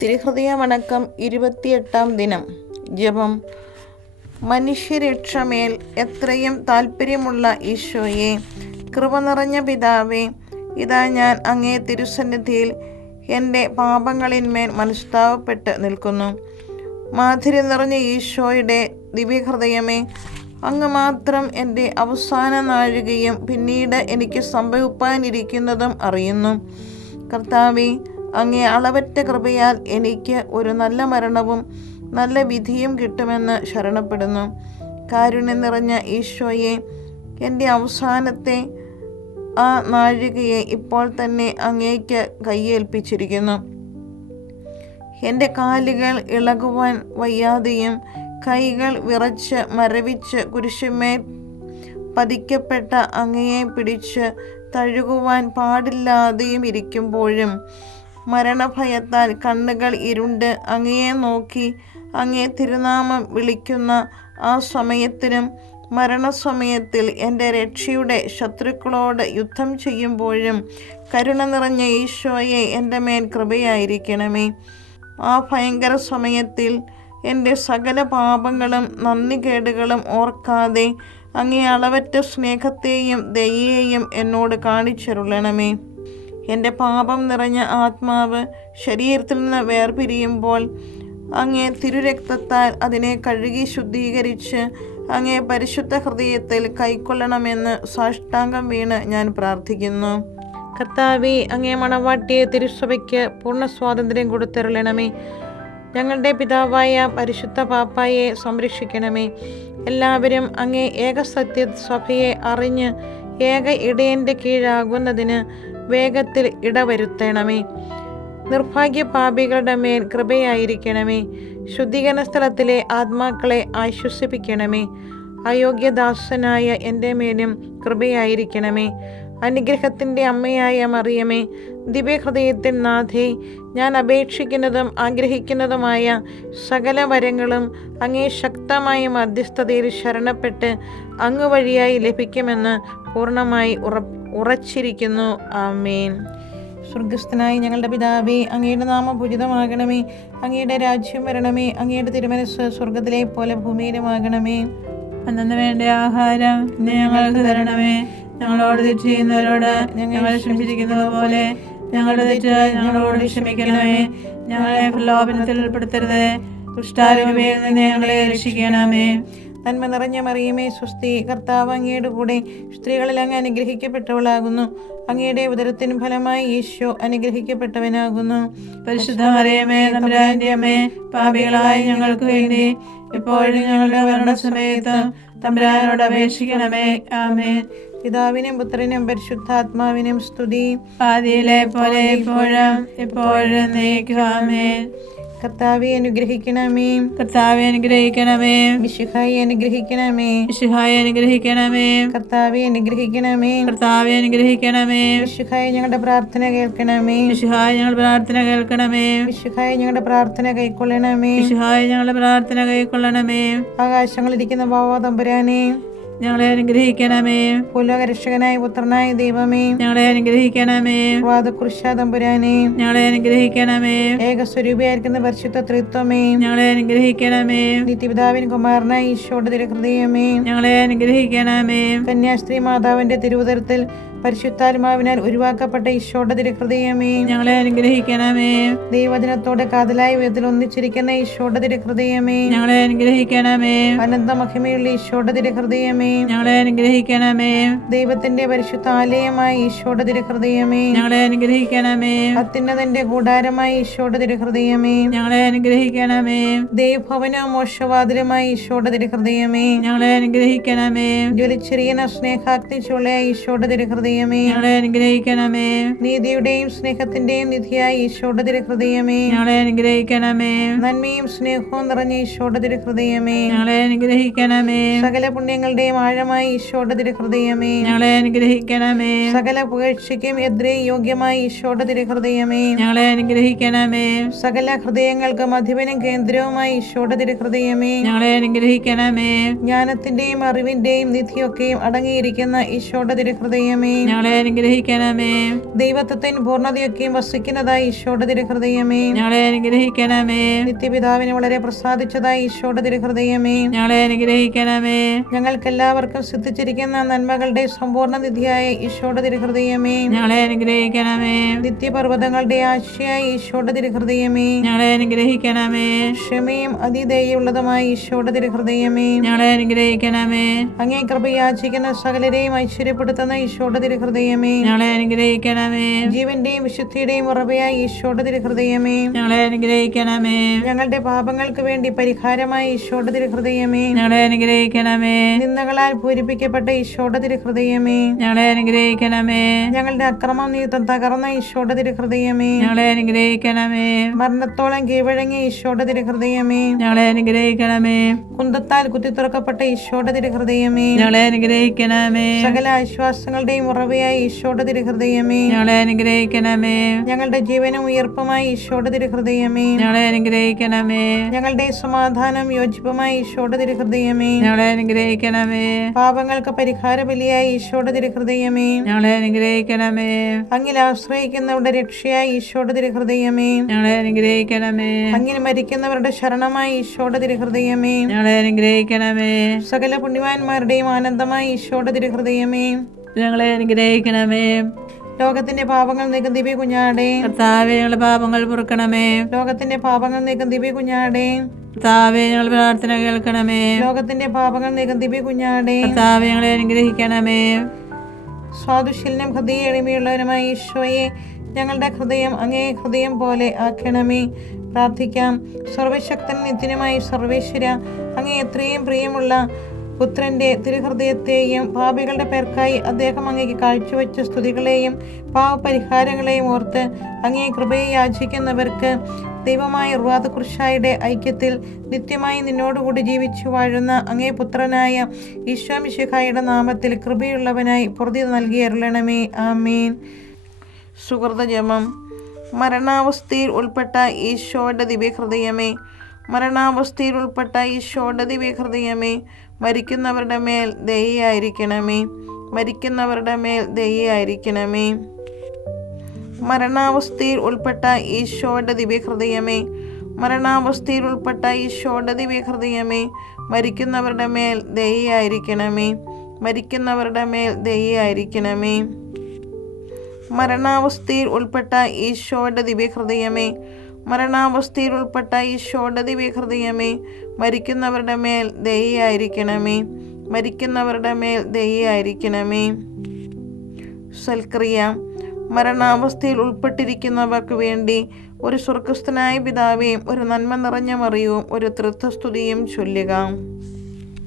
തിരുഹൃദയ വണക്കം 28-ാം ദിനം. ജപം. മനുഷ്യരക്ഷമേൽ എത്രയും താല്പര്യമുള്ള ഈശോയെ, കൃപ നിറഞ്ഞ പിതാവേ, ഇതാ ഞാൻ അങ്ങേ തിരുസന്നിധിയിൽ എൻ്റെ പാപങ്ങളിന്മേൽ മനസ്താവപ്പെട്ട് നിൽക്കുന്നു. മാധുര്യം നിറഞ്ഞ ഈശോയുടെ ദിവ്യഹൃദയമേ, അങ്ങ് മാത്രം എൻ്റെ അവസാന നാഴികയും പിന്നീട് എനിക്ക് സംഭവിപ്പാനിരിക്കുന്നതും അറിയുന്നു. കർത്താവേ, അങ്ങേ അളവറ്റ കൃപയാൽ എനിക്ക് ഒരു നല്ല മരണവും നല്ല വിധിയും കിട്ടുമെന്ന് ശരണപ്പെടുന്നു. കാരുണ്യം നിറഞ്ഞ ഈശോയെ, എൻ്റെ അവസാനത്തെ ആ നാഴികയെ ഇപ്പോൾ തന്നെ അങ്ങേക്ക് കയ്യേൽപ്പിച്ചിരിക്കുന്നു. എൻ്റെ കാലുകൾ ഇളകുവാൻ വയ്യാതെയും കൈകൾ വിറച്ച് മരവിച്ച് കുരിശുമേൽ പതിക്കപ്പെട്ട അങ്ങയെ പിടിച്ച് തഴുകുവാൻ പാടില്ലാതെയും ഇരിക്കുമ്പോഴും, മരണഭയത്താൽ കണ്ണുകൾ ഇരുണ്ട് അങ്ങയെ നോക്കി അങ്ങേ തിരുനാമം വിളിക്കുന്ന ആ സമയത്തിലും, മരണസമയത്തിൽ എൻ്റെ രക്ഷയുടെ ശത്രുക്കളോട് യുദ്ധം ചെയ്യുമ്പോഴും, കരുണ നിറഞ്ഞ ഈശോയെ, എൻ്റെ മേൽ കൃപയായിരിക്കണമേ. ആ ഭയങ്കര സമയത്തിൽ എൻ്റെ സകല പാപങ്ങളും നന്ദികേടുകളും ഓർക്കാതെ അങ്ങേ അളവറ്റ സ്നേഹത്തെയും ദയയെയും എന്നോട് കാണിച്ചരുളണമേ. എൻ്റെ പാപം നിറഞ്ഞ ആത്മാവ് ശരീരത്തിൽ നിന്ന് വേർപിരിയുമ്പോൾ അങ്ങേ തിരുരക്തത്താൽ അതിനെ കഴുകി ശുദ്ധീകരിച്ച് അങ്ങേ പരിശുദ്ധ ഹൃദയത്തിൽ കൈക്കൊള്ളണമെന്ന് സാഷ്ടാംഗം വീണ് ഞാൻ പ്രാർത്ഥിക്കുന്നു. കർത്താവേ, അങ്ങേ മണവാട്ടിയെ തിരുസഭയ്ക്ക് പൂർണ്ണ സ്വാതന്ത്ര്യം കൊടുത്തരുളണമേ. ഞങ്ങളുടെ പിതാവായ പരിശുദ്ധ പാപ്പായെ സംരക്ഷിക്കണമേ. എല്ലാവരും അങ്ങേ ഏകസത്യ സഭയെ അറിഞ്ഞ് ഏക ഇടയൻ്റെ കീഴാകുന്നതിന് വേഗത്തിൽ ഇടവരുത്തണമേ. നിർഭാഗ്യ പാപികളുടെ മേൽ കൃപയായിരിക്കണമേ. ശുദ്ധീകരണ സ്ഥലത്തിലെ ആത്മാക്കളെ ആശ്വസിപ്പിക്കണമേ. അയോഗ്യദാസനായ എൻ്റെ മേലും കൃപയായിരിക്കണമേ. അനുഗ്രഹത്തിൻ്റെ അമ്മയായ മറിയമേ, ദിവ്യഹൃദയത്തിൻ നാഥേ, ഞാൻ അപേക്ഷിക്കുന്നതും ആഗ്രഹിക്കുന്നതുമായ സകല വരങ്ങളും അങ്ങേ ശക്തമായ മധ്യസ്ഥതയിൽ ശരണപ്പെട്ട് അങ്ങ് വഴിയായി ലഭിക്കുമെന്ന് പൂർണ്ണമായി ഉറച്ചിരിക്കുന്നു. ആമേൻ. സ്വർഗസ്ഥനായ ഞങ്ങളുടെ പിതാവേ, അങ്ങയുടെ നാമം പൂജിതമാകണമേ. അങ്ങയുടെ രാജ്യം വരണമേ. അങ്ങയുടെ തിരുമനസ്സ് സ്വർഗത്തിലെ പോലെ ഭൂമിയിലുമാകണമേ. അന്നു വേണ്ട ആഹാരം ഇന്ന് ഞങ്ങൾക്ക് തരണമേ. ഞങ്ങളോട് തെറ്റ് ചെയ്യുന്നവരോട് ഞങ്ങൾ ക്ഷമിച്ചിരിക്കുന്നത് പോലെ ഞങ്ങളുടെ തെറ്റ് ഞങ്ങളോട് ക്ഷമിക്കണമേ. ഞങ്ങളെ പ്രലോഭനത്തിൽ ഉൾപ്പെടുത്തരുത്, ദുഷ്ടാരൂപയിൽ നിന്ന് ഞങ്ങളെ രക്ഷിക്കണമേ. നന്മ നിറഞ്ഞ മറിയമേ, സ്വസ്തി, കർത്താവ് അങ്ങയുടെ കൂടെ സ്ത്രീകളിൽ അങ്ങ് അനുഗ്രഹിക്കപ്പെട്ടവളാകുന്നു. അങ്ങയുടെ ഉദരത്തിന് ഫലമായി ഈശോ അനുഗ്രഹിക്കപ്പെട്ടവനാകുന്നു. പരിശുദ്ധ മറിയമേ, തമ്പുരാന്റെ അമ്മേ, പാപികളായ ഞങ്ങൾക്ക് വേണ്ടി ഇപ്പോഴും ഞങ്ങളുടെ മരണസമയത്ത് തമ്പുരാനോട് അപേക്ഷിക്കണമേ. ആമേൻ. പിതാവിനും പുത്രനും പരിശുദ്ധാത്മാവിനും സ്തുതി, ആദിയിലെ പോലെ ഇപ്പോഴും എപ്പോഴും എന്നേക്കും. ആമേൻ. കർത്താവെ അനുഗ്രഹിക്കണമേ. കർത്താവെ അനുഗ്രഹിക്കണമേ. മിശിഹായെ അനുഗ്രഹിക്കണമേ. മിശിഹായെ അനുഗ്രഹിക്കണമേ. കർത്താവെ അനുഗ്രഹിക്കണമേ. കർത്താവെ അനുഗ്രഹിക്കണമേ. മിശിഹായെ ഞങ്ങളുടെ പ്രാർത്ഥന കേൾക്കണമേ. മിശിഹായെ ഞങ്ങളുടെ പ്രാർത്ഥന കേൾക്കണമേ. മിശിഹായെ ഞങ്ങളുടെ പ്രാർത്ഥന കൈക്കൊള്ളണമേ. മിശിഹായെ ഞങ്ങളുടെ പ്രാർത്ഥന കൈക്കൊള്ളണമേ. ആകാശങ്ങളിരിക്കുന്ന ബാവാ തമ്പുരാനെ, ഞങ്ങളെ അനുഗ്രഹിക്കണമേ. ഭൂലോകരക്ഷകനായ പുത്രനായ ദൈവമേ, ഞങ്ങളെ അനുഗ്രഹിക്കണമേ. വാദകുരിശാ തമ്പുരാനെ, ഞങ്ങളെ അനുഗ്രഹിക്കണമേ. ഏകസ്വരൂപിയായിരിക്കുന്ന പരിശുദ്ധ ത്രിത്വമേ, ഞങ്ങളെ അനുഗ്രഹിക്കണമേ. നിത്യപിതാവിൻ കുമാരനായ ഈശോയുടെ തിരുഹൃദയമേ, ഞങ്ങളെ അനുഗ്രഹിക്കണമേ. കന്യാസ്ത്രീ മാതാവിന്റെ തിരുവുദരത്തിൽ പരിശുദ്ധാത്മാവിനാൽ ഉരുവാക്കപ്പെട്ട ഈശോയുടെ തിരുഹൃദയമേ, ഞങ്ങളെ അനുഗ്രഹിക്കണമേ. ദൈവവചനത്തോടെ കാതലായ വിധത്തിൽ ഒന്നിച്ചിരിക്കുന്ന ഈശോയുടെ തിരുഹൃദയമേ, ഞങ്ങളെ അനുഗ്രഹിക്കണമേ. അനന്ത മഹിമയുള്ള ഈശോയുടെ തിരുഹൃദയമേ, ഞങ്ങളെ അനുഗ്രഹിക്കണമേ. ദൈവത്തിന്റെ പരിശുദ്ധ ആലയമായ ഈശോയുടെ തിരുഹൃദയമേ, ഞങ്ങളെ അനുഗ്രഹിക്കണമേ. അത്യുന്നതന്റെ കൂടാരമായ ഈശോയുടെ തിരുഹൃദയമേ, ഞങ്ങളെ അനുഗ്രഹിക്കണമേ. ദൈവഭവനവും മോക്ഷവാതിലുമായ ഈശോയുടെ തിരുഹൃദയമേ, ഞങ്ങളെ അനുഗ്രഹിക്കണമേ. ജ്വലിച്ചെറിയുന്ന സ്നേഹാഗ്നി ചുളയായ ഈശോയുടെ തിരുഹൃദയമേ, ഞങ്ങളെ അനുഗ്രഹിക്കണമേ. നീതിയുടെയും സ്നേഹത്തിന്റെയും നിധിയായ ഈശോയുടെ തിരുഹൃദയമേ, ഞങ്ങളെ അനുഗ്രഹിക്കണമേ. നന്മയും സ്നേഹവും നിറഞ്ഞ ഈശോയുടെ തിരുഹൃദയമേ, ഞങ്ങളെ അനുഗ്രഹിക്കണമേ. സകല പുണ്യങ്ങളുടെയും ആഴമായ ഈശോയുടെ തിരുഹൃദയമേ, ഞങ്ങളെ അനുഗ്രഹിക്കണമേ. സകല പുകഴ്ചയ്ക്കും എതിരെ യോഗ്യമായ ഈശോയുടെ തിരുഹൃദയമേ, ഞങ്ങളെ അനുഗ്രഹിക്കണമേ. സകല ഹൃദയങ്ങൾക്കും അധിപനും കേന്ദ്രവുമായ ഈശോയുടെ തിരുഹൃദയമേ, ഞങ്ങളെ അനുഗ്രഹിക്കണമേ. ജ്ഞാനത്തിന്റെയും അറിവിന്റെയും നിധിയൊക്കെയും അടങ്ങിയിരിക്കുന്ന ഈശോയുടെ തിരുഹൃദയമേ, ഞങ്ങളെ അനുഗ്രഹിക്കണമേ. ദൈവത്വത്തിന് പൂർണ്ണതയൊക്കെയും വസിക്കുന്നതായി ഈശോയുടെ തിരുഹൃദയമേ, ഞങ്ങളെ അനുഗ്രഹിക്കണമേ. നിത്യപിതാവിന് വളരെ പ്രസാദിച്ചതായി ഈശോയുടെ തിരുഹൃദയമേ, ഞങ്ങളെ അനുഗ്രഹിക്കണമേ. ഞങ്ങൾക്കെല്ലാവർക്കും സിദ്ധിച്ചിരിക്കുന്ന നന്മകളുടെ സമ്പൂർണ്ണ നിധിയായ ഈശോയുടെ തിരുഹൃദയമേ, ഞങ്ങളെ അനുഗ്രഹിക്കണമേ. നിത്യപർവ്വതങ്ങളുടെ ആശയായ ഈശോയുടെ തിരുഹൃദയമേ, ഞങ്ങളെ അനുഗ്രഹിക്കണമേ. ക്ഷമയും അതിദയുള്ള ഈശോയുടെ തിരുഹൃദയമേ, ഞങ്ങളെ അനുഗ്രഹിക്കണമേ. അങ്ങേ കൃപയാചിക്കുന്ന സകലരെയും ഐശ്വര്യപ്പെടുത്തുന്ന ഈശോയുടെ തിരുഹൃദയമേ, ഞങ്ങളെ അനുഗ്രഹിക്കണമേ. ജീവന്റെയും വിശുദ്ധിയുടെയും ഉറവയായ ഈശോയുടെ തിരുഹൃദയമേ, ഞങ്ങളെ അനുഗ്രഹിക്കണമേ. ഞങ്ങളുടെ പാപങ്ങൾക്ക് വേണ്ടി പരിഹാരമായ ഈശോയുടെ തിരുഹൃദയമേ, ഞങ്ങളെ അനുഗ്രഹിക്കണമേ. നിന്ദകളാൽ പൂരിപ്പിക്കപ്പെട്ട ഈശോയുടെ തിരുഹൃദയമേ, ഞങ്ങളെ അനുഗ്രഹിക്കണമേ. ഞങ്ങളുടെ അക്രമം നീത്തം തകർന്ന ഈശോയുടെ തിരുഹൃദയമേ, ഞങ്ങളെ അനുഗ്രഹിക്കണമേ. മരണത്തോളം കീഴടങ്ങിയ ഈശോയുടെ തിരുഹൃദയമേ, ഞങ്ങളെ അനുഗ്രഹിക്കണമേ. കുന്തത്താൽ കുത്തിത്തുറക്കപ്പെട്ട ഈശോയുടെ തിരുഹൃദയമേ, ഞങ്ങളെ അനുഗ്രഹിക്കണമേ. സകല ആശ്വാസങ്ങളുടെയും ഉറവയായ ഈശോയുടെ തിരുഹൃദയമേ, ഞങ്ങളെ അനുഗ്രഹിക്കണമേ. ഞങ്ങളുടെ ജീവനും ഉയർപ്പുമായ ഈശോയുടെ തിരുഹൃദയമേ, ഞങ്ങളെ അനുഗ്രഹിക്കണമേ. ഞങ്ങളുടെ സമാധാനം യോജിപ്പുമായ ഈശോയുടെ തിരുഹൃദയമേ, ഞങ്ങളെ അനുഗ്രഹിക്കണമേ. പാപങ്ങൾക്ക് പരിഹാര ബലിയായ ഈശോയുടെ തിരുഹൃദയമേ, ഞങ്ങളെ അനുഗ്രഹിക്കണമേ. അങ്ങിൽ ആശ്രയിക്കുന്നവരുടെ രക്ഷയായ ഈശോയുടെ തിരുഹൃദയമേ, ഞങ്ങളെ അനുഗ്രഹിക്കണമേ. അങ്ങിൽ മരിക്കുന്നവരുടെ ശരണമായ ഈശോയുടെ തിരുഹൃദയമേ, ഞങ്ങളെ അനുഗ്രഹിക്കണമേ. സകല പുണ്യവാന്മാരുടെയും ആനന്ദമായ ഈശോയുടെ തിരുഹൃദയമേ, ഞങ്ങളെ അനുഗ്രഹിക്കണമേ. ലോകത്തിന്റെ പാപങ്ങൾ നീക്കും ദിവ്യ കുഞ്ഞാടേ, കർത്താവേ, ഞങ്ങളുടെ പാപങ്ങൾ പൊറുക്കണമേ. ലോകത്തിന്റെ പാപങ്ങൾ നീക്കും ദിവ്യ കുഞ്ഞാടേ, കർത്താവേ, ഞങ്ങളുടെ പ്രാർത്ഥന കേൾക്കണമേ. ലോകത്തിന്റെ പാപങ്ങൾ നീക്കും ദിവ്യ കുഞ്ഞാടേ, കർത്താവേ, ഞങ്ങളെ അനുഗ്രഹിക്കണമേ. സ്വാദുശീലനം ഹൃദയ എളിമയുള്ളവനുമായ ഈശോയെ, ഞങ്ങളുടെ ഹൃദയം അങ്ങേ ഹൃദയം പോലെ ആക്കണമേ. പ്രാർത്ഥിക്കാം. സർവശക്തൻ നിത്യനുമായ സർവേശ്വര, അങ്ങേ എത്രയും പ്രിയമുള്ള പുത്രന്റെ തിരുഹൃദയത്തെയും പാപികളുടെ പേർക്കായി അദ്ദേഹം അങ്ങേക്ക് കാഴ്ചവെച്ച സ്തുതികളെയും പാവപരിഹാരങ്ങളെയും ഓർത്ത് അങ്ങേ കൃപയെ യാചിക്കുന്നവർക്ക് ദൈവമായ റുവാദകുർശായുടെ ഐക്യത്തിൽ നിത്യമായി നിന്നോടുകൂടി ജീവിച്ചു വാഴുന്ന അങ്ങേ പുത്രനായ ഈശോ മിശിഹായുടെ നാമത്തിൽ കൃപയുള്ളവനായി പൊറുതി നൽകി അരുളണമേ. ആമേൻ. സുഹൃതജപം. മരണാവസ്ഥയിൽ ഉൾപ്പെട്ട ഈശോയുടെ ദിവ്യഹൃദയമേ, മരണാവസ്ഥയിൽ ഉൾപ്പെട്ട ഈശോയുടെ ദിവ്യഹൃദയമേ, മരിക്കുന്നവരുടെ മേൽ ദയയായിരിക്കണമേ, മരിക്കുന്നവരുടെ മേൽ ദയയായിരിക്കണമേ. മരണാവസ്ഥയിൽ ഉൾപ്പെട്ട ഈശോയുടെ ദിവ്യഹൃദയമേ, മരണാവസ്ഥയിൽ ഉൾപ്പെട്ട ഈശോയുടെ ദിവ്യഹൃദയമേ, മരിക്കുന്നവരുടെ മേൽ ദയയായിരിക്കണമേ, മരിക്കുന്നവരുടെ മേൽ ദയയായിരിക്കണമേ. മരണാവസ്ഥയിൽ ഉൾപ്പെട്ട ഈശോയുടെ ദിവ്യഹൃദയമേ, മരണാവസ്ഥയിൽ ഉൾപ്പെട്ട ഈശോയുടെ ദിവ്യഹൃദയമേ, മരിക്കുന്നവരുടെ മേൽ ദയയായിരിക്കണമേ, മരിക്കുന്നവരുടെ മേൽ ദയയായിരിക്കണമേ. സൽക്രിയ. മരണാവസ്ഥയിൽ ഉൾപ്പെട്ടിരിക്കുന്നവർക്ക് വേണ്ടി ഒരു സ്വർഗസ്ഥനായ പിതാവേയും ഒരു നന്മ നിറഞ്ഞ മറിയവും ഒരു തൃത്വസ്തുതിയും ചൊല്ലുക.